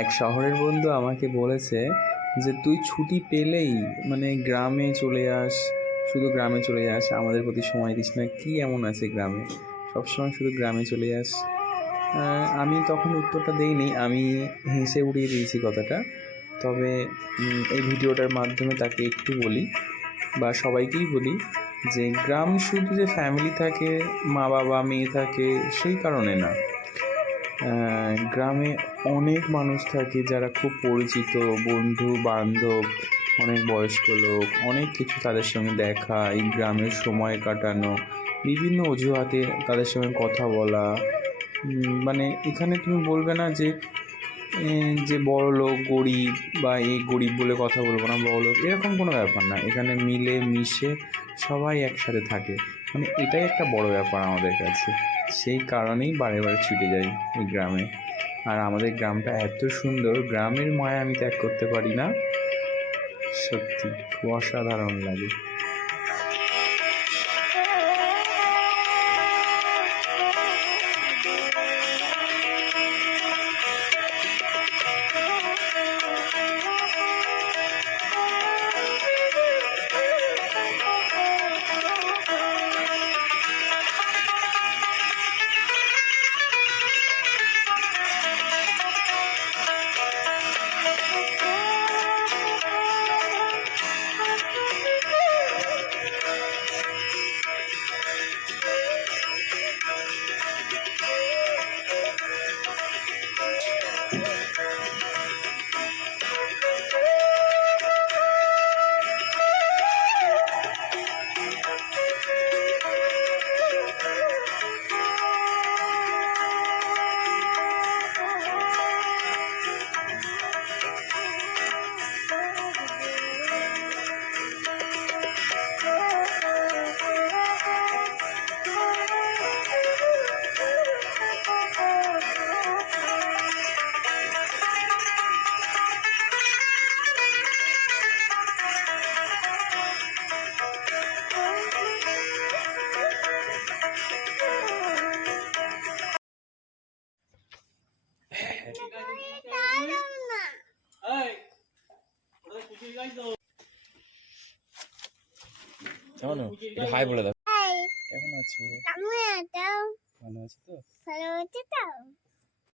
এক শহরের বন্ধু আমাকে বলেছে যে তুই ছুটি পেলেই মানে গ্রামে চলে আস, শুধু গ্রামে চলে যাস, আমাদের প্রতি সময় দিস না। কি এমন আছে গ্রামে, সবসময় শুধু গ্রামে চলে যাস? আমি তখন উত্তরটা দেইনি, আমি হেসে উড়িয়ে দিয়েছি কথাটা। তবে এই ভিডিওটার মাধ্যমে তাকে একটু বলি বা সবাইকেই বলি যে গ্রাম শুধু যে ফ্যামিলি থাকে, মা বাবা মেয়ে থাকে সেই কারণে না। গ্রামে অনেক মানুষ থাকে যারা খুব পরিচিত, বন্ধু বান্ধব, অনেক বয়স্ক লোক, অনেক কিছু তাদের সঙ্গে দেখা, এই গ্রামের সময় কাটানো, বিভিন্ন অজুহাতে তাদের সঙ্গে কথা বলা। মানে এখানে তুমি বলবে না যে যে বড়লোক গরিব বা এই গরিব বলে কথা বলবো না, বড়লোক এরকম কোনো ব্যাপার না। এখানে মিলে মিশে সবাই একসাথে থাকে, মানে এটাই একটা বড় ব্যাপার আমাদের কাছে। সেই কারণেই বারে বারে ছুটে যাই এই গ্রামে। আর আমাদের গ্রামটা এত সুন্দর, গ্রামের মায়া আমি ত্যাগ করতে পারি না। সত্যি খুব অসাধারণ লাগে। কেমন হাই বলে দাও। কেমন আছো? ভালো আছো তো?